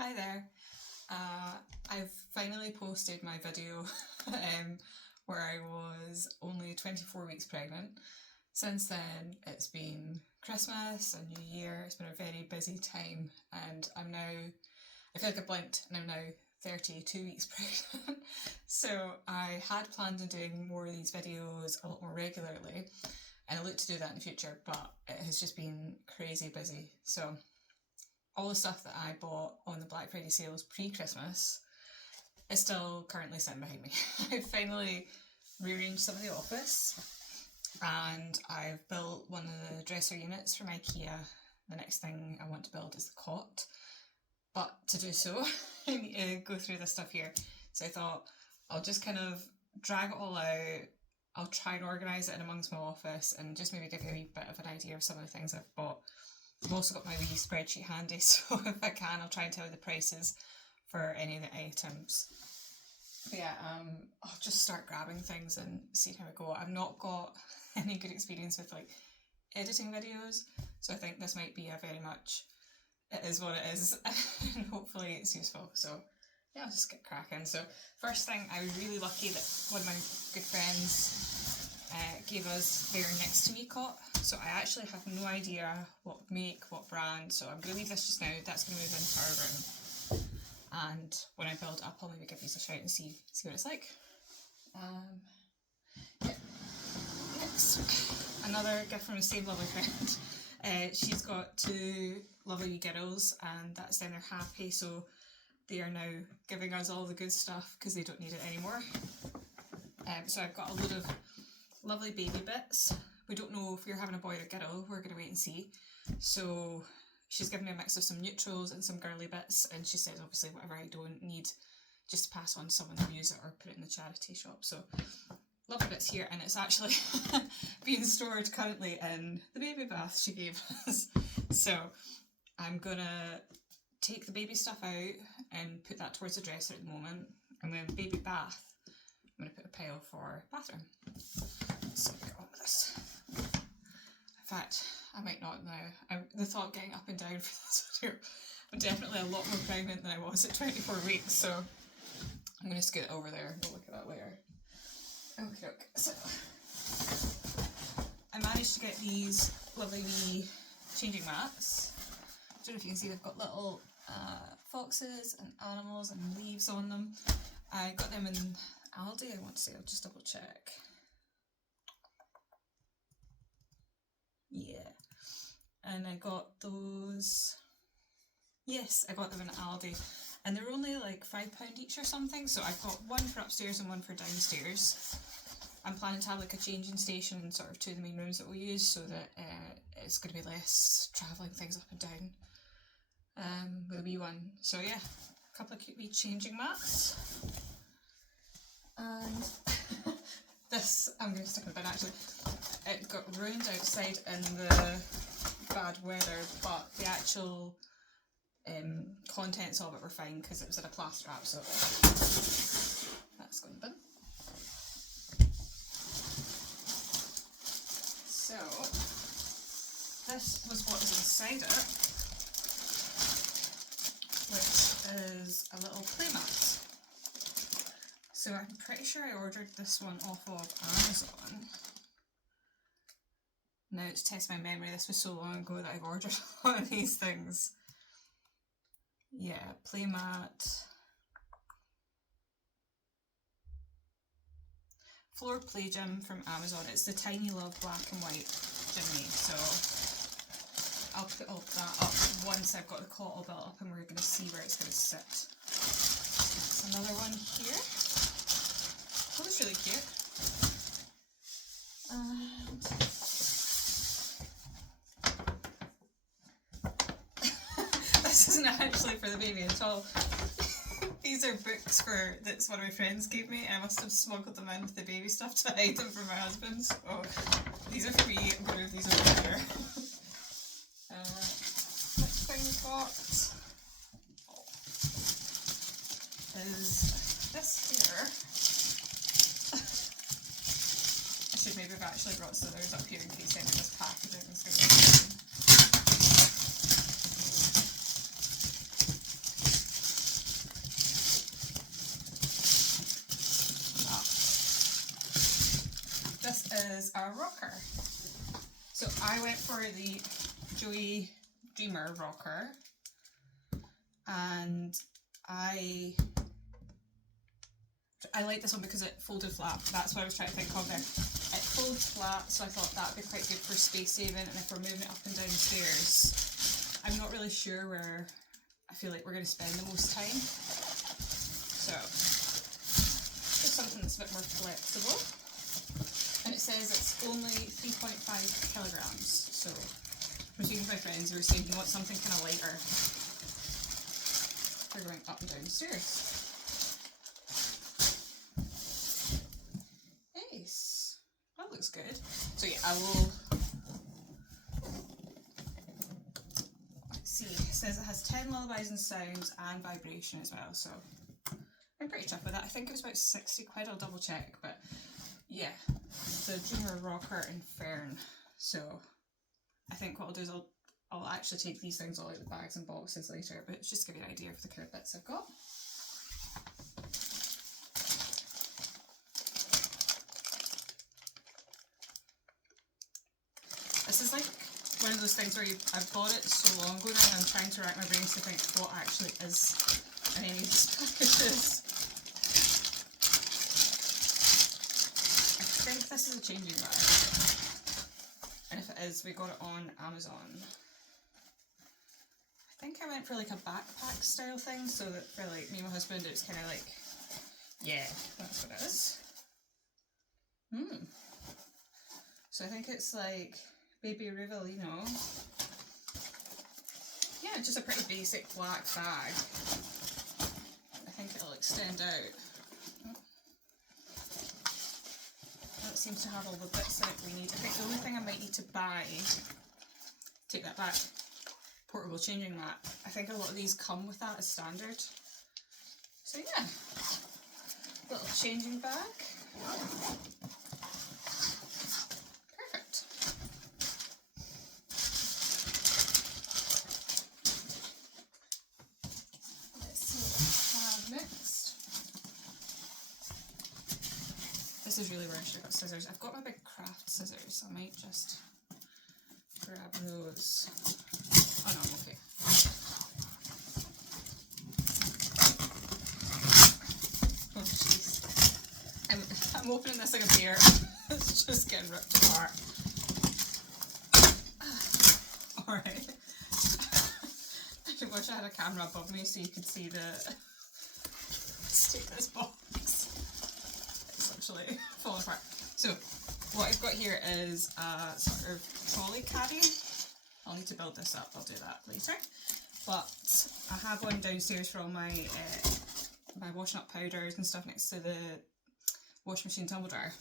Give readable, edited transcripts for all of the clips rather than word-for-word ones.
Hi there. I've finally posted my video where I was only 24 weeks pregnant. Since then, it's been Christmas and New Year. It's been a very busy time, and I feel like I blinked and I'm now 32 weeks pregnant. So I had planned on doing more of these videos a lot more regularly, and I look to do that in the future, but it has just been crazy busy. So all the stuff that I bought on the Black Friday sales pre-Christmas is still currently sitting behind me. I finally rearranged some of the office and I've built one of the dresser units from IKEA. The next thing I want to build is the cot. But to do so, I need to go through this stuff here. So I thought I'll just kind of drag it all out. I'll try and organise it in amongst my office and just maybe give you a wee bit of an idea of some of the things I've bought. I've also got my wee spreadsheet handy, so if I can, I'll try and tell you the prices for any of the items. But yeah, I'll just start grabbing things and see how I go. I've not got any good experience with like editing videos, so I think this might be a very much it is what it is, and hopefully it's useful. So yeah, I'll just get cracking. So first thing, I was really lucky that one of my good friends gave us their Next to Me cot. So I actually have no idea what make, what brand, so I'm going to leave this just now. That's going to move into our room, and when I build it up I'll maybe give these a shout and see what it's like. Yeah. Next, another gift from the same lovely friend. She's got two lovely wee girls, and that's then they're happy, so they are now giving us all the good stuff because they don't need it anymore. So I've got a load of lovely baby bits. We don't know if you're having a boy or a girl, we're going to wait and see. So she's given me a mix of some neutrals and some girly bits, and she says obviously whatever I don't need, just to pass on to someone who'll use it or put it in the charity shop. So lovely bits here, and it's actually being stored currently in the baby bath she gave us. So I'm going to take the baby stuff out and put that towards the dresser at the moment, and then baby bath I'm going to put a pile for bathroom. So get on with this. In fact, I might not now. The thought getting up and down for this video, I'm definitely a lot more pregnant than I was at 24 weeks, so I'm going to scoot over there and we'll look at that later. Okay, so I managed to get these lovely wee changing mats. I don't know if you can see, they've got little foxes and animals and leaves on them. I got them in Aldi, I want to say, I'll just double check. Yeah, and I got those, yes, I got them in Aldi, and they're only like £5 each or something, so I've got one for upstairs and one for downstairs. I'm planning to have like a changing station in sort of two of the main rooms that we'll use, so that it's going to be less travelling things up and down with a wee one. So yeah, a couple of cute wee changing mats. And this, I'm going to stick in the bin actually. It got ruined outside in the bad weather, but the actual contents of it were fine because it was in a plastic wrap, so that's going in the bin. So this was what was inside it, which is a little playmat. So I'm pretty sure I ordered this one off of Amazon. Now, to test my memory, this was so long ago that I've ordered a lot of these things. Yeah, playmat. Floor Play Gym from Amazon. It's the Tiny Love black and white Jimmy. So I'll put all that up once I've got the cot all built up and we're going to see where it's going to sit. There's another one here. Oh, that's really cute. And this isn't actually for the baby at all. These are books that's one of my friends gave me. I must have smuggled them in with the baby stuff to hide them from my husband. So these are for me. I'm going to move these over here. Next thing we've got is this here. Maybe I've actually brought scissors up here in case any of this packaging is going to be is a rocker. So I went for the Joey Dreamer rocker, and I like this one because it folded flat. That's what I was trying to think of there. It folds flat, so I thought that would be quite good for space saving, and if we're moving it up and down stairs, I'm not really sure where I feel like we're going to spend the most time. So, just something that's a bit more flexible. And it says it's only 3.5 kilograms. So, I was speaking to my friends who were saying you want something kind of lighter for going up and down stairs. Nice. That looks good. So yeah, I will... Let's see. It says it has 10 lullabies and sounds and vibration as well. So I'm pretty chuffed with that. I think it was about 60 quid. I'll double check. But yeah, the Dreamer Rocker in Fern. So I think what I'll do is I'll actually take these things all out of the bags and boxes later. But it's just to give you an idea of the kind of bits I've got. This is like one of those things where I've bought it so long ago now and I'm trying to rack my brains to think what actually is in any of these packages. I think this is a changing bag. And if it is, we got it on Amazon. I think I went for like a backpack style thing, so that for like me and my husband it's kind of like, yeah, that's what it is. So I think it's like Baby Rivolino. Yeah, just a pretty basic black bag. I think it'll extend out. That seems to have all the bits in it we need. I think the only thing I might need to buy, take that back, portable changing mat. I think a lot of these come with that as standard. So yeah, little changing bag. This is really where I should have got scissors. I've got my big craft scissors. I might just grab those. Oh no, I'm okay. Oh jeez. I'm opening this like a beer. It's just getting ripped apart. Alright. I wish I had a camera above me so you could see the... Let's take this box. Falling apart. So what I've got here is a sort of trolley caddy. I'll need to build this up, I'll do that later. But I have one downstairs for all my my washing up powders and stuff next to the washing machine tumble dryer.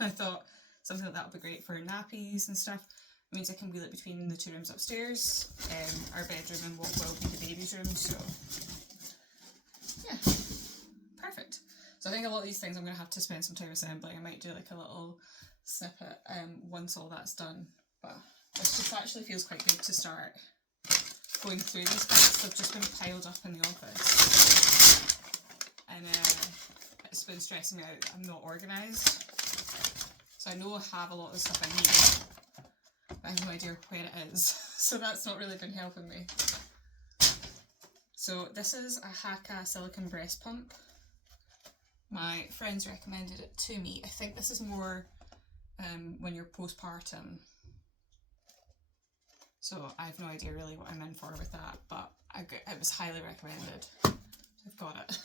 I thought something like that would be great for nappies and stuff. It means I can wheel it between the two rooms upstairs, our bedroom and what will be the baby's room, so yeah, perfect. So I think a lot of these things I'm going to have to spend some time assembling. I might do like a little snippet once all that's done. But it just actually feels quite good to start going through these bits. They've just been piled up in the office. And it's been stressing me out that I'm not organised. So I know I have a lot of the stuff I need, but I have no idea where it is. So that's not really been helping me. So this is a Haka silicone breast pump. My friends recommended it to me. I think this is more when you're postpartum. So I have no idea really what I'm in for with that, but it was highly recommended. I've got it.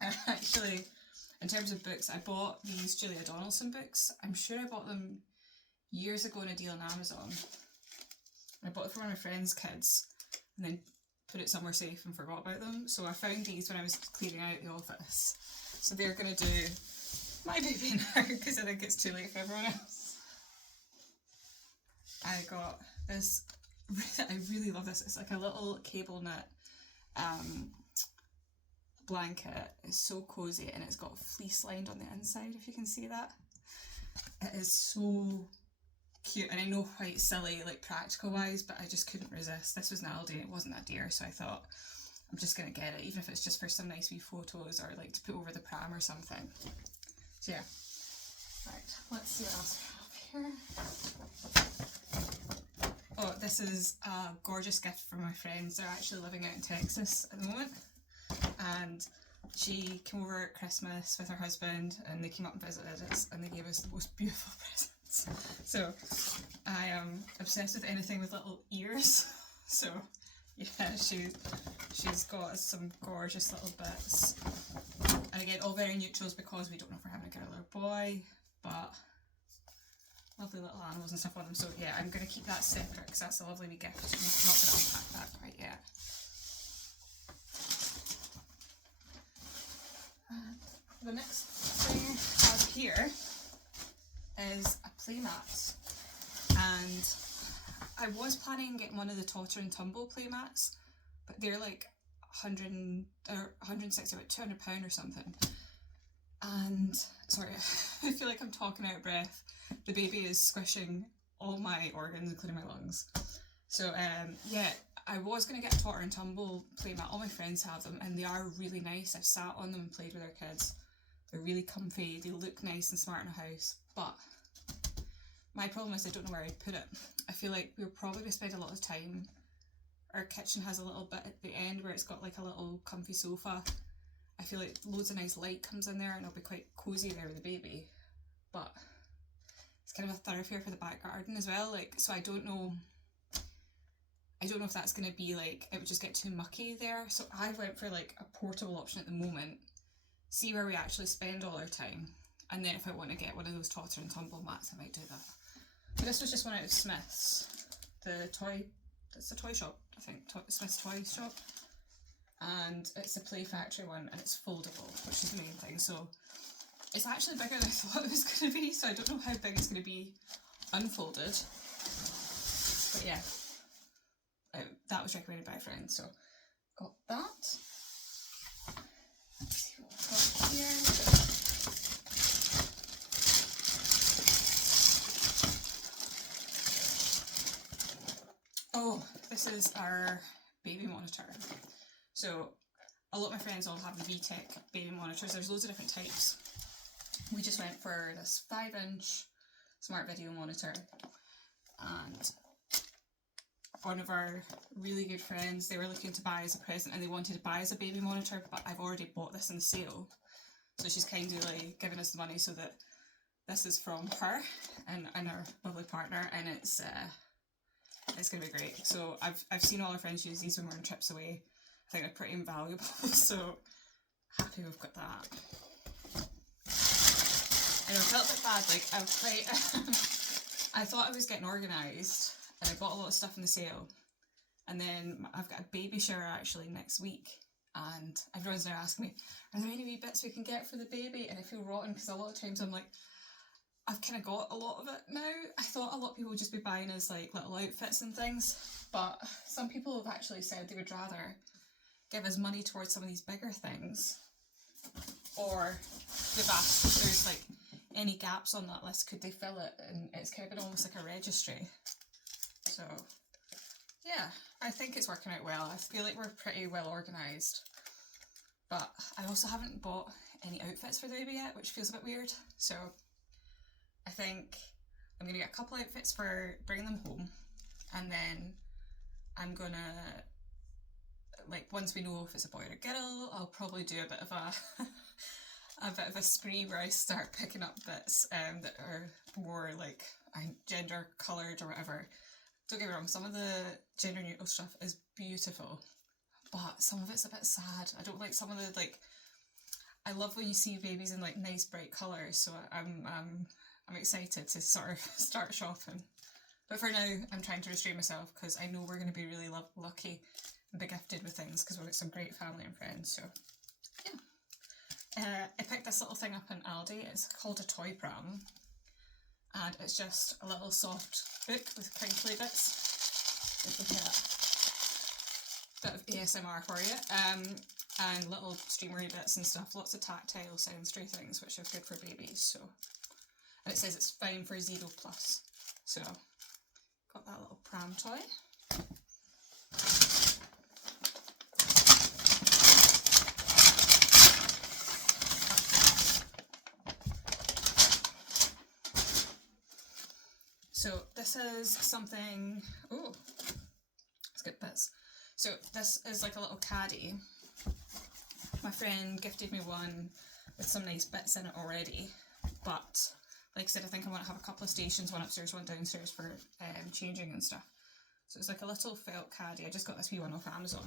And actually, in terms of books, I bought these Julia Donaldson books. I'm sure I bought them years ago in a deal on Amazon. I bought it for one of my friend's kids and then put it somewhere safe and forgot about them. So I found these when I was clearing out the office. So they're going to do my baby now because I think it's too late for everyone else. I got this, I really love this. It's like a little cable knit blanket. It's so cozy and it's got fleece lined on the inside, if you can see that. It is so cute, and I know quite silly, like practical wise, but I just couldn't resist. This was an Aldi and it wasn't that dear, so I thought I'm just gonna get it, even if it's just for some nice wee photos or like to put over the pram or something. So yeah. Right, let's see what else we have here. Oh, this is a gorgeous gift from my friends. They're actually living out in Texas at the moment. And she came over at Christmas with her husband and they came up and visited us and they gave us the most beautiful presents. So I am obsessed with anything with little ears. So yeah, she's got some gorgeous little bits. And again, all very neutrals because we don't know if we're having a girl or a boy, but lovely little animals and stuff on them. So yeah, I'm going to keep that separate because that's a lovely wee gift. I'm not going to unpack that quite yet. The next thing I have here is a playmats, and I was planning on getting one of the Totter and Tumble playmats, but they're like 160, about £200 or something. And sorry, I feel like I'm talking out of breath. The baby is squishing all my organs, including my lungs. So yeah, I was going to get a Totter and Tumble playmat. All my friends have them and they are really nice. I've sat on them and played with their kids. They're really comfy, they look nice and smart in a house, but my problem is I don't know where I'd put it. I feel like we're probably going to spend a lot of time. Our kitchen has a little bit at the end where it's got like a little comfy sofa. I feel like loads of nice light comes in there and it'll be quite cosy there with the baby, but it's kind of a thoroughfare for the back garden as well. Like, so I don't know if that's going to be like, it would just get too mucky there. So I went for like a portable option at the moment, see where we actually spend all our time, and then if I want to get one of those Totter and Tumble mats, I might do that. But this was just one out of Smith's, it's a toy shop, I think, Smith's Toy Shop, and it's a Play Factory one, and it's foldable, which is the main thing. So it's actually bigger than I thought it was going to be, so I don't know how big it's going to be unfolded. But yeah, that was recommended by a friend, so got that. Let's see what we've got here. Oh, this is our baby monitor. So a lot of my friends all have the VTech baby monitors. There's loads of different types. We just went for this 5-inch smart video monitor, and one of our really good friends, they were looking to buy as a present and they wanted to buy as a baby monitor, but I've already bought this in the sale. So she's kindly given us the money so that this is from her and her lovely partner, and it's going to be great. So I've seen all our friends use these when we're on trips away. I think they're pretty invaluable, so happy we've got that. And I felt a bit bad, like I thought I was getting organised and I bought a lot of stuff in the sale, and then I've got a baby shower actually next week, and everyone's now asking me, are there any wee bits we can get for the baby? And I feel rotten because a lot of times I'm like, I've kind of got a lot of it now. I thought a lot of people would just be buying us like little outfits and things, but some people have actually said they would rather give us money towards some of these bigger things, or they've asked if there's like any gaps on that list, could they fill it, and it's kind of been almost like a registry. So yeah, I think it's working out well. I feel like we're pretty well organised, but I also haven't bought any outfits for the baby yet, which feels a bit weird. So I think I'm going to get a couple outfits for bringing them home, and then I'm going to, like, once we know if it's a boy or a girl, I'll probably do a bit of a spree where I start picking up bits that are more like gender coloured or whatever. Don't get me wrong, some of the gender neutral stuff is beautiful, but some of it's a bit sad. I don't like some of the, like, I love when you see babies in like nice bright colours, so I'm excited to sort of start shopping. But for now, I'm trying to restrain myself because I know we're going to be really lucky and be gifted with things because we've got some great family and friends, so yeah. I picked this little thing up in Aldi. It's called a toy pram, and it's just a little soft book with crinkly bits. Look at that. Bit of ASMR for you. And little streamery bits and stuff. Lots of tactile sensory things, which are good for babies. So, and it says it's fine for 0+. So, got that little pram toy. this is something, oh, let's get bits. So this is like a little caddy. My friend gifted me one with some nice bits in it already, but like I said, I think I want to have a couple of stations, one upstairs, one downstairs for changing and stuff. So it's like a little felt caddy. I just got this wee one off Amazon.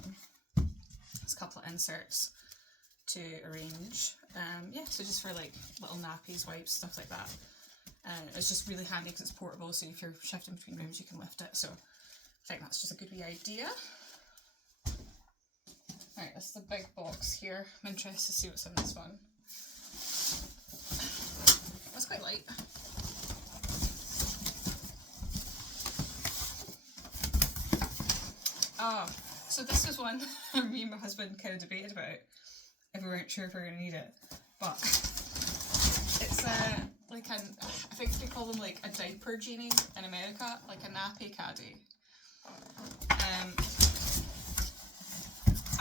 There's a couple of inserts to arrange. Yeah, so just for like little nappies, wipes, stuff like that. It's just really handy because it's portable, so if you're shifting between rooms you can lift it, so I think that's just a good wee idea. Right, this is a big box here. I'm interested to see what's in this one. It's quite light. Oh, so this was one me and my husband kind of debated about if we weren't sure if we were going to need it, but it's like I think they call them like a diaper genie in America, like a nappy caddy.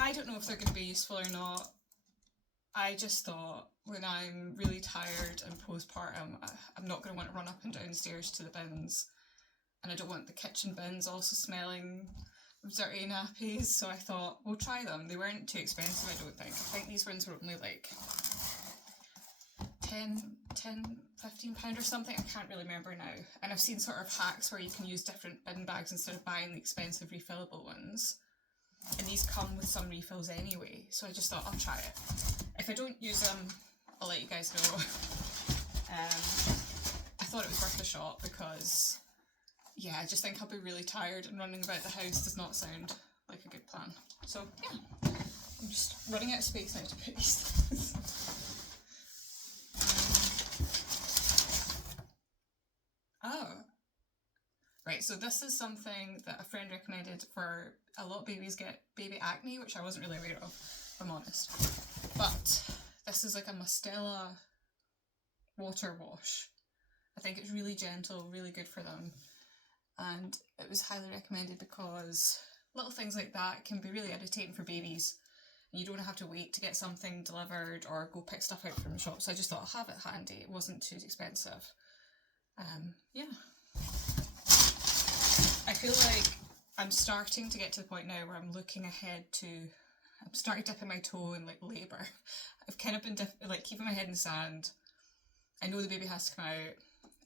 I don't know if they're going to be useful or not. I just thought when I'm really tired and postpartum, I'm not going to want to run up and down stairs to the bins, and I don't want the kitchen bins also smelling of dirty nappies, so I thought we'll try them. They weren't too expensive, I don't think. I think these ones were only like £15 or something, I can't really remember now. And I've seen sort of hacks where you can use different bin bags instead of buying the expensive refillable ones. And these come with some refills anyway, so I just thought I'll try it. If I don't use them, I'll let you guys know. I thought it was worth a shot because, yeah, I just think I'll be really tired and running about the house does not sound like a good plan. So, yeah, I'm just running out of space now to put these things. Oh, right, so this is something that a friend recommended for a lot of babies get baby acne, which I wasn't really aware of, if I'm honest. But this is like a Mustela water wash. I think it's really gentle, really good for them. And it was highly recommended because little things like that can be really irritating for babies. And you don't have to wait to get something delivered or go pick stuff out from the shop. So I just thought I'll have it handy. It wasn't too expensive. Yeah. I feel like I'm starting to get to the point now where I'm looking ahead to, I'm starting dipping my toe in like labour. I've kind of been like keeping my head in the sand. I know the baby has to come out,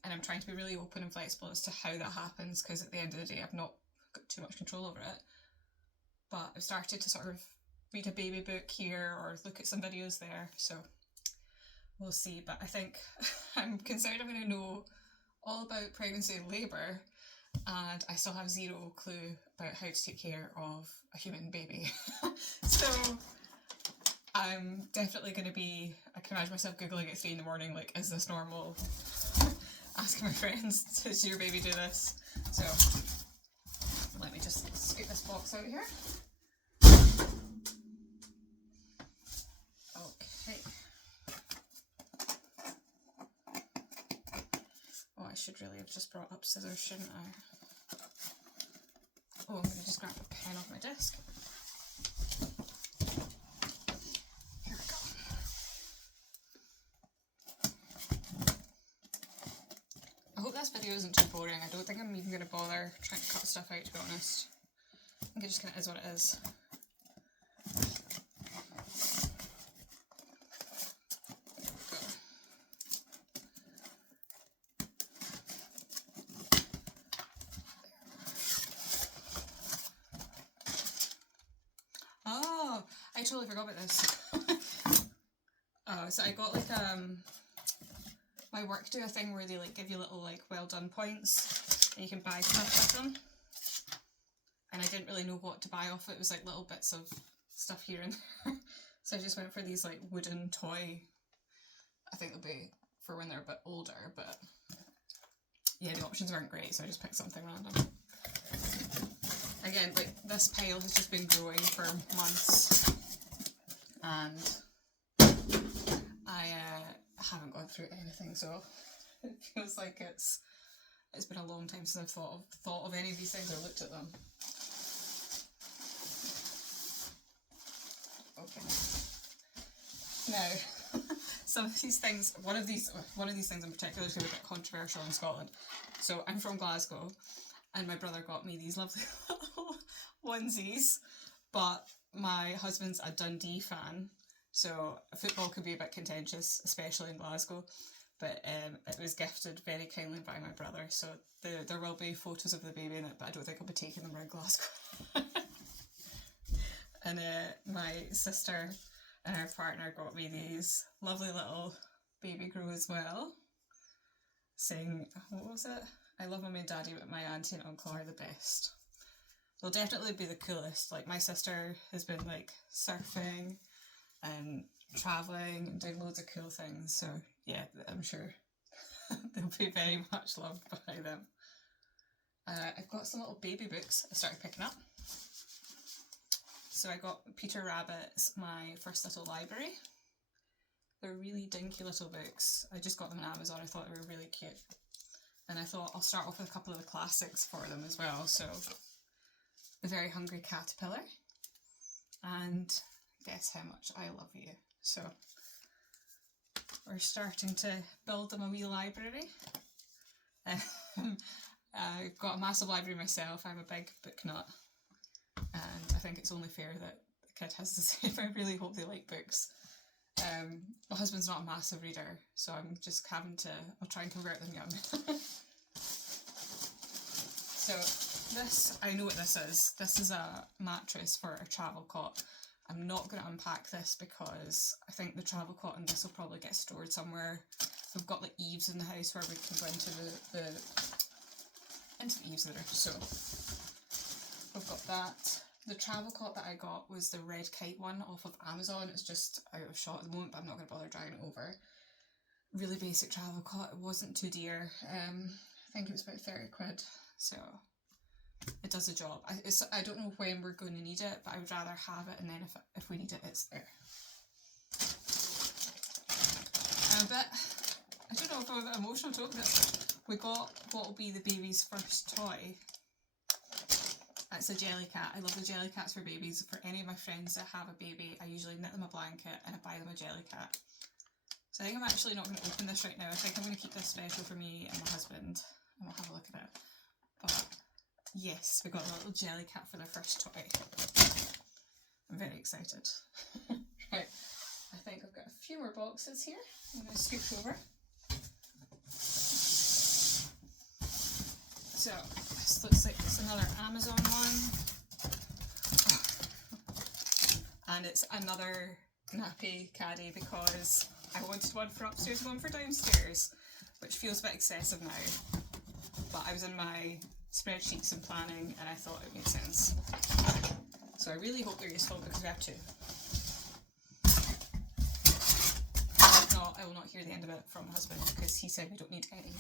and I'm trying to be really open and flexible as to how that happens, because at the end of the day I've not got too much control over it. But I've started to sort of read a baby book here or look at some videos there, so we'll see. But I think I'm concerned I'm going to know all about pregnancy and labour, and I still have zero clue about how to take care of a human baby. So I'm definitely going to be, I can imagine myself googling at 3 in the morning, like, is this normal? Asking my friends, does your baby do this? So let me just scoot this box out here. Okay. Oh, I should really have just brought up scissors, shouldn't I? Oh, I'm going to just grab a pen off my desk. Here we go. I hope this video isn't too boring. I don't think I'm even going to bother trying to cut stuff out, to be honest. I think it just kind of is what it is. Oh, I totally forgot about this. Oh, so I got like my work do a thing where they like give you little like well done points and you can buy stuff with them. And I didn't really know what to buy off it. It was like little bits of stuff here and there. So I just went for these like wooden toy. I think they'll be for when they're a bit older, but yeah, the options weren't great, so I just picked something random. Again, like this pile has just been growing for months, and I haven't gone through anything, so it feels like it's been a long time since I've thought of any of these things or looked at them. Okay. Now, some of these things, one of these things in particular is going to be a bit controversial in Scotland. So I'm from Glasgow, and my brother got me these lovely little onesies, but my husband's a Dundee fan, so football can be a bit contentious, especially in Glasgow. But it was gifted very kindly by my brother, so there will be photos of the baby in it, but I don't think I'll be taking them around Glasgow. And my sister and her partner got me these lovely little baby grow as well, saying, what was it? I love mummy and daddy, but my auntie and uncle are the best. They'll definitely be the coolest. Like, my sister has been like surfing and travelling and doing loads of cool things, so yeah, I'm sure they'll be very much loved by them. I've got some little baby books I started picking up. So I got Peter Rabbit's My First Little Library. They're really dinky little books. I just got them on Amazon. I thought they were really cute. And I thought I'll start off with a couple of the classics for them as well. So The Very Hungry Caterpillar and Guess How Much I Love You. So we're starting to build them a wee library. I've got a massive library myself. I'm a big book nut, and I think it's only fair that the kid has the same. I really hope they like books. My husband's not a massive reader, so I'm just I'll try and convert them young. So this, I know what this is. This is a mattress for a travel cot. I'm not going to unpack this because I think the travel cot and this will probably get stored somewhere. We've got like eaves in the house where we can go into the eaves there. So we've got that. The travel cot that I got was the Red Kite one off of Amazon. It's just out of shot at the moment, but I'm not going to bother dragging it over. Really basic travel cot. It wasn't too dear. I think it was about 30 quid. So it does the job. I don't know when we're going to need it, but I would rather have it, and then if we need it, it's there. I don't know if I'm a bit emotional talking about this. We got what will be the baby's first toy. It's a Jellycat. I love the Jellycats for babies. For any of my friends that have a baby, I usually knit them a blanket and I buy them a Jellycat. So I think I'm actually not going to open this right now. I think I'm going to keep this special for me and my husband, and we'll have a look at it. But yes, we got a little Jellycat for their first toy. I'm very excited. Right, I think I've got a few more boxes here. I'm going to scooch over. So this looks like it's another Amazon one. And it's another nappy caddy because I wanted one for upstairs and one for downstairs, which feels a bit excessive now. But I was in my spreadsheets and planning and I thought it made sense. So I really hope they're useful because we have two. If not, I will not hear the end of it from my husband because he said we don't need any.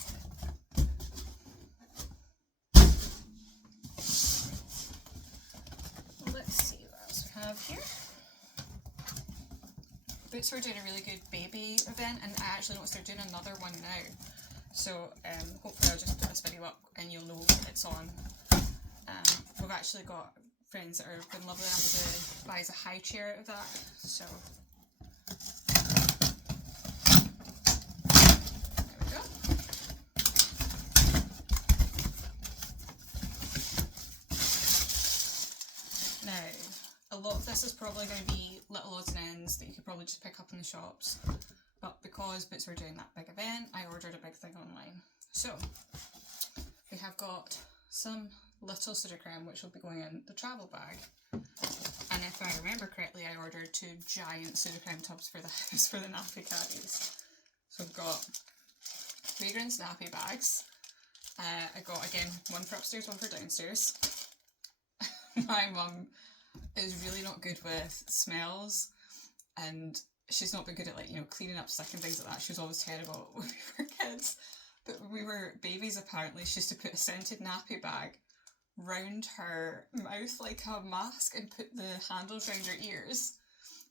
Let's see what else we have here. Boots were doing a really good baby event, and I actually noticed they're doing another one now. So hopefully I'll just put this video up and you'll know it's on. We've actually got friends that have been lovely enough to buy us a high chair out of that. So there we go. Now, a lot of this is probably going to be little odds and ends that you could probably just pick up in the shops. But because Boots were doing that big event, I ordered a big thing online. So, we have got some little Sudocrem, which will be going in the travel bag. And if I remember correctly, I ordered 2 giant Sudocrem tubs for the house for the nappy caddies. So I've got fragrance nappy bags. I got, again, one for upstairs, one for downstairs. My mum is really not good with smells, and she's not been good at, like, you know, cleaning up sick and things like that. She was always terrible when we were kids. But when we were babies, apparently, she used to put a scented nappy bag round her mouth like a mask and put the handles round her ears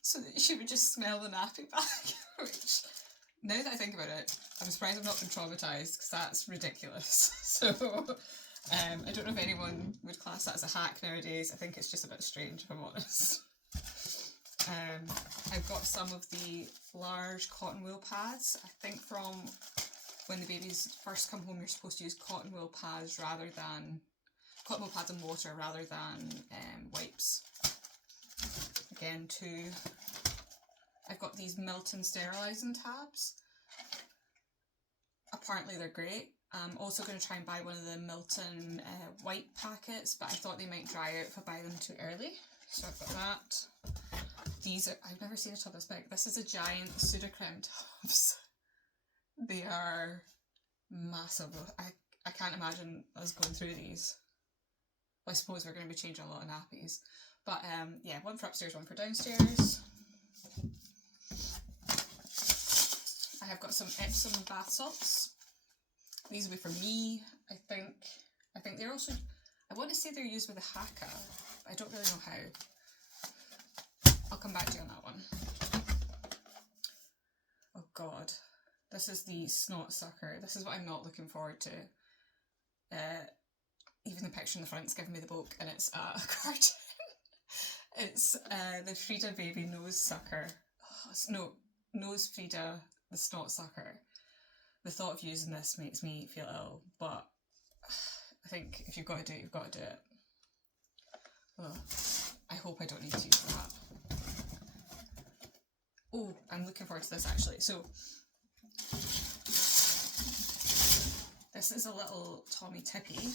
so that she would just smell the nappy bag. Which, now that I think about it, I'm surprised I've not been traumatised because that's ridiculous. So, I don't know if anyone would class that as a hack nowadays. I think it's just a bit strange, if I'm honest. I've got some of the large cotton wool pads, I think from when the babies first come home, you're supposed to use cotton wool pads and water rather than wipes. Again, I've got these Milton sterilising tabs. Apparently they're great. I'm also going to try and buy one of the Milton white packets, but I thought they might dry out if I buy them too early. So I've got that. I've never seen a tub this big. This is a giant Sudocrem tubs. They are massive. I can't imagine us going through these. Well, I suppose we're going to be changing a lot of nappies. But yeah, one for upstairs, one for downstairs. I have got some Epsom bath salts. These will be for me, I think. I think they're also, I want to say they're used with a Haka, but I don't really know how. I'll come back to you on that one. Oh God, this is the snot sucker. This is what I'm not looking forward to. Even the picture in the front's giving me the book, and it's a cartoon. It's the Frida baby nose sucker. Oh, Nose Frida, the snot sucker. The thought of using this makes me feel ill, but I think if you've got to do it, you've got to do it. Oh, I hope I don't need to use that. Oh, I'm looking forward to this actually. So, this is a little Tommy Tippy.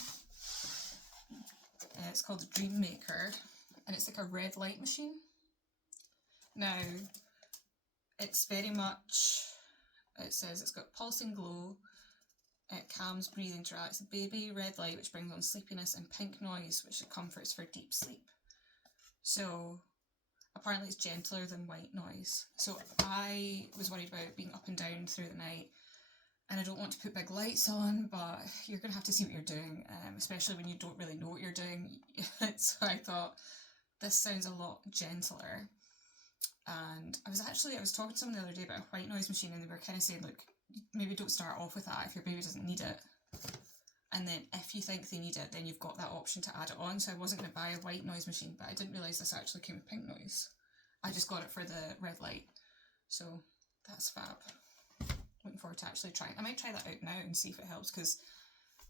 It's called the Dream Maker, and it's like a red light machine. Now, it's very much, it says it's got pulsing glow, it calms breathing to relax the baby, red light which brings on sleepiness, and pink noise which comforts for deep sleep. So apparently it's gentler than white noise. So I was worried about being up and down through the night, and I don't want to put big lights on, but you're going to have to see what you're doing, especially when you don't really know what you're doing. So I thought, this sounds a lot gentler. And I was talking to someone the other day about a white noise machine, and they were kind of saying, look, maybe don't start off with that if your baby doesn't need it. And then if you think they need it, then you've got that option to add it on. So I wasn't going to buy a white noise machine, but I didn't realise this actually came with pink noise. I just got it for the red light. So that's fab. Looking forward to actually trying. I might try that out now and see if it helps, because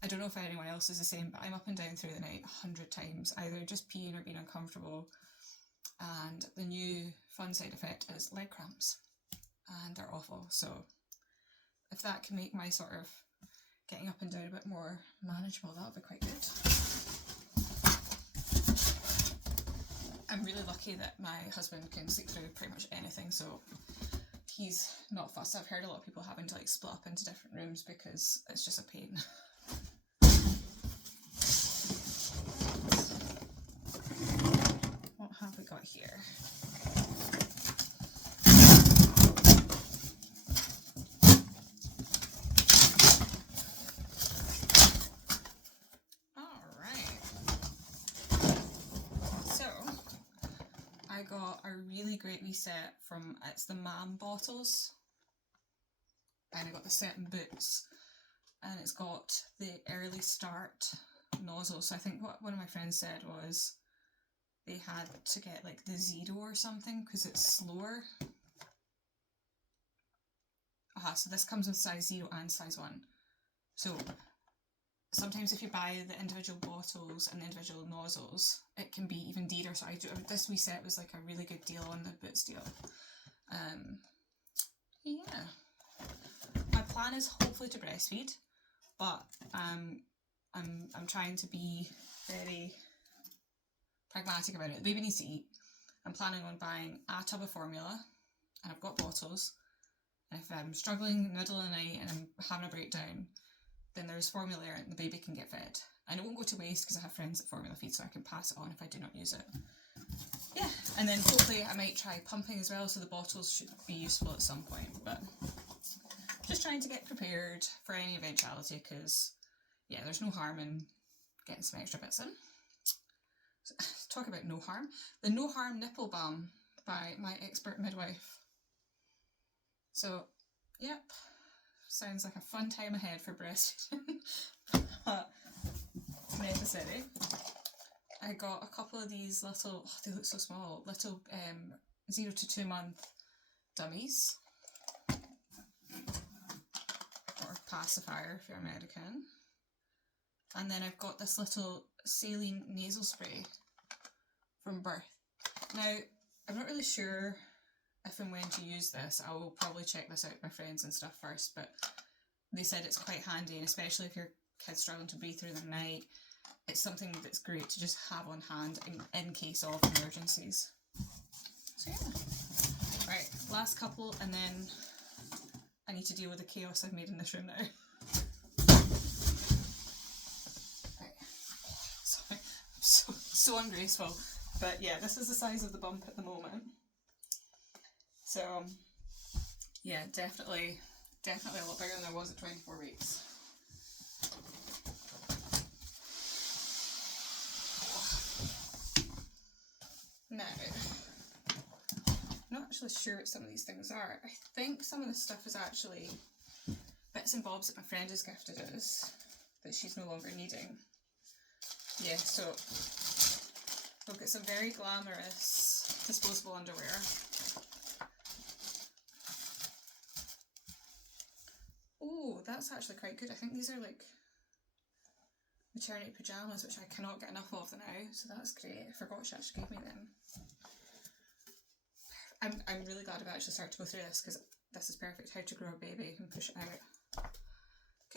I don't know if anyone else is the same, but I'm up and down through the night 100 times, either just peeing or being uncomfortable. And the new fun side effect is leg cramps, and they're awful. So if that can make my sort of getting up and down a bit more manageable, that would be quite good. I'm really lucky that my husband can sleep through pretty much anything, so he's not fussed. I've heard a lot of people having to like split up into different rooms because it's just a pain. What have we got here? I got a really great wee set from, it's the Mam bottles, and I got the set in Boots, and it's got the early start nozzle. So I think what one of my friends said was they had to get like the 0 or something because it's slower. So this comes with size 0 and size 1. So sometimes if you buy the individual bottles and the individual nozzles, it can be even dearer. So this wee set was like a really good deal on the Boots deal. Yeah. My plan is hopefully to breastfeed, but I'm trying to be very pragmatic about it. The baby needs to eat. I'm planning on buying a tub of formula, and I've got bottles. And if I'm struggling in the middle of the night and I'm having a breakdown, then there's formula there and the baby can get fed. And it won't go to waste because I have friends that formula feed, so I can pass it on if I do not use it. Yeah, and then hopefully I might try pumping as well, so the bottles should be useful at some point. But just trying to get prepared for any eventuality, because yeah, there's no harm in getting some extra bits in. So, talk about no harm. The No Harm Nipple Balm by My Expert Midwife. So, yep. Sounds like a fun time ahead for breastfeeding. Necessary. I got a couple of these little, they look so small, little 0 to 2 month dummies. Or pacifier if you're American. And then I've got this little saline nasal spray from Birth. Now, I'm not really sure if and when to use this. I will probably check this out with my friends and stuff first, but they said it's quite handy, and especially if your kid's struggling to breathe through the night, it's something that's great to just have on hand in case of emergencies. So yeah. Right, last couple, and then I need to deal with the chaos I've made in this room now. Right. Sorry, I'm so ungraceful. But yeah, this is the size of the bump at the moment. So yeah, definitely a lot bigger than I was at 24 weeks. Now, I'm not actually sure what some of these things are. I think some of this stuff is actually bits and bobs that my friend has gifted us that she's no longer needing. Yeah, so we've got some very glamorous disposable underwear. Oh, that's actually quite good. I think these are like maternity pyjamas, which I cannot get enough of now, so that's great. I forgot she actually gave me them. I'm really glad I've actually started to go through this, because this is perfect. How to grow a baby and push it out.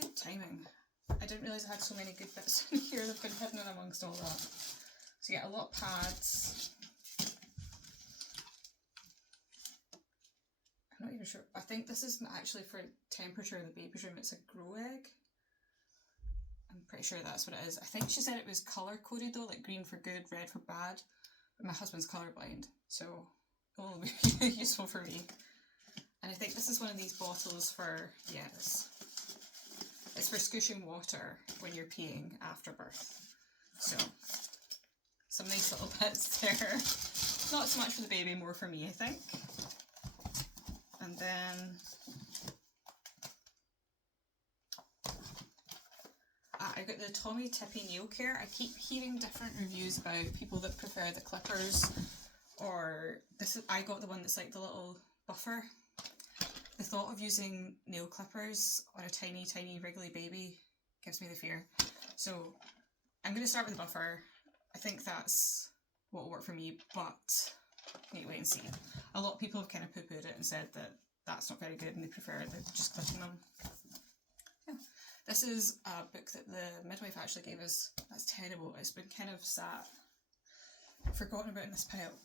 Good timing. I didn't realise I had so many good bits in here that have been hidden in amongst all that. So yeah, a lot of pads. I'm not even sure. I think this isn't actually for temperature in the baby's room, it's a grow egg. I'm pretty sure that's what it is. I think she said it was colour coded though, like green for good, red for bad. But my husband's colourblind, so it will be useful for me. And I think this is one of these bottles for, yes, it's for squishing water when you're peeing after birth. So, some nice little bits there. Not so much for the baby, more for me, I think. And then I got the Tommee Tippee nail care. I keep hearing different reviews about people that prefer the clippers, or this is, I got the one that's like the little buffer. The thought of using nail clippers on a tiny wriggly baby gives me the fear. So I'm going to start with the buffer. I think that's what will work for me, but I need to wait and see. A lot of people have kind of poo-pooed it and said that that's not very good and they prefer just clipping them. Yeah. This is a book that the midwife actually gave us. That's terrible. It's been kind of sat, forgotten about in this pile.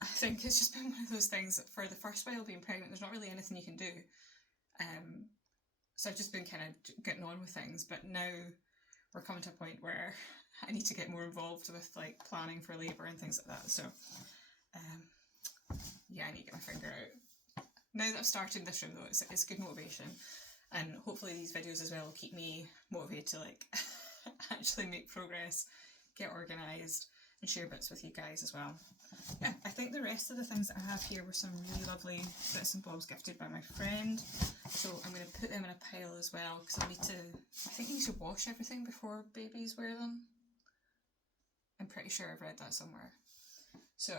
I think it's just been one of those things that for the first while being pregnant, there's not really anything you can do. So I've just been kind of getting on with things, but now we're coming to a point where I need to get more involved with like planning for labour and things like that. So yeah, I need to get my finger out. Now that I've started this room though, it's good motivation, and hopefully these videos as well will keep me motivated to like actually make progress, get organised and share bits with you guys as well. Yeah, I think the rest of the things that I have here were some really lovely bits and bobs gifted by my friend, so I'm going to put them in a pile as well, because I think you need to wash everything before babies wear them. I'm pretty sure I've read that somewhere. So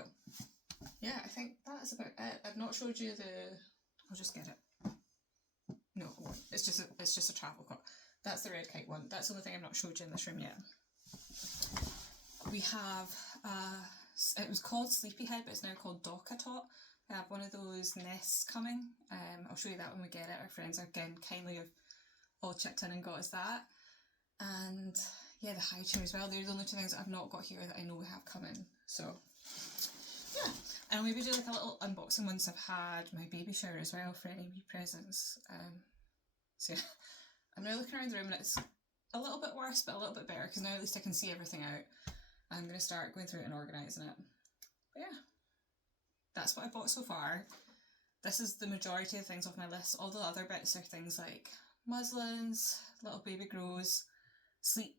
yeah, I think that's about it. I've not showed you I'll just get it. No, it's just a travel cup. That's the red kite one. That's the only thing I've not showed you in this room yet. We have, it was called Sleepyhead, but it's now called DokaTot. I have one of those nests coming. I'll show you that when we get it. Our friends again kindly have all chipped in and got us that. And yeah, the high chair as well. They're the only two things that I've not got here that I know we have coming. So yeah, and I'll maybe do like a little unboxing once I've had my baby shower as well for any wee presents. So yeah, I'm now looking around the room and it's a little bit worse but a little bit better, because now at least I can see everything out. I'm going to start going through it and organising it. But yeah, that's what I bought so far. This is the majority of things off my list. All the other bits are things like muslins, little baby grows, sleep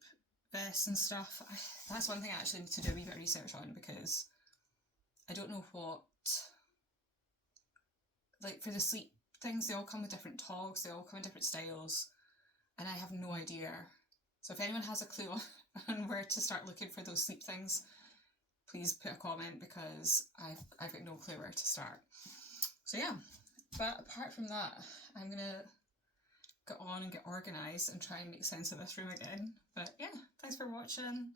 vests and stuff. That's one thing I actually need to do a wee bit of research on, because I don't know what, like for the sleep things, they all come with different togs, they all come in different styles, and I have no idea. So if anyone has a clue on where to start looking for those sleep things, please put a comment, because I've got no clue where to start. So yeah, but apart from that, I'm gonna get on and get organised and try and make sense of this room again. But yeah, thanks for watching.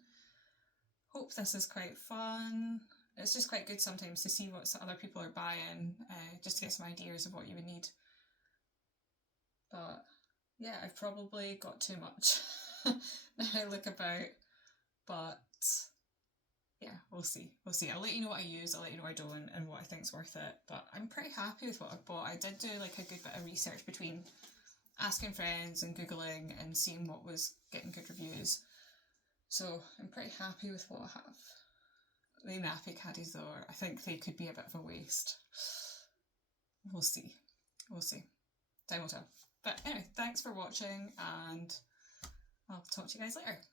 Hope this is quite fun. It's just quite good sometimes to see what other people are buying, just to get some ideas of what you would need. But yeah, I've probably got too much now I look about, but yeah, we'll see. I'll let you know what I use, I'll let you know what I don't, and what I think's worth it. But I'm pretty happy with what I've bought. I did do like a good bit of research between asking friends and Googling and seeing what was getting good reviews. So I'm pretty happy with what I have. The nappy caddies though, I think they could be a bit of a waste. We'll see. Time will tell. But anyway, thanks for watching, and I'll talk to you guys later.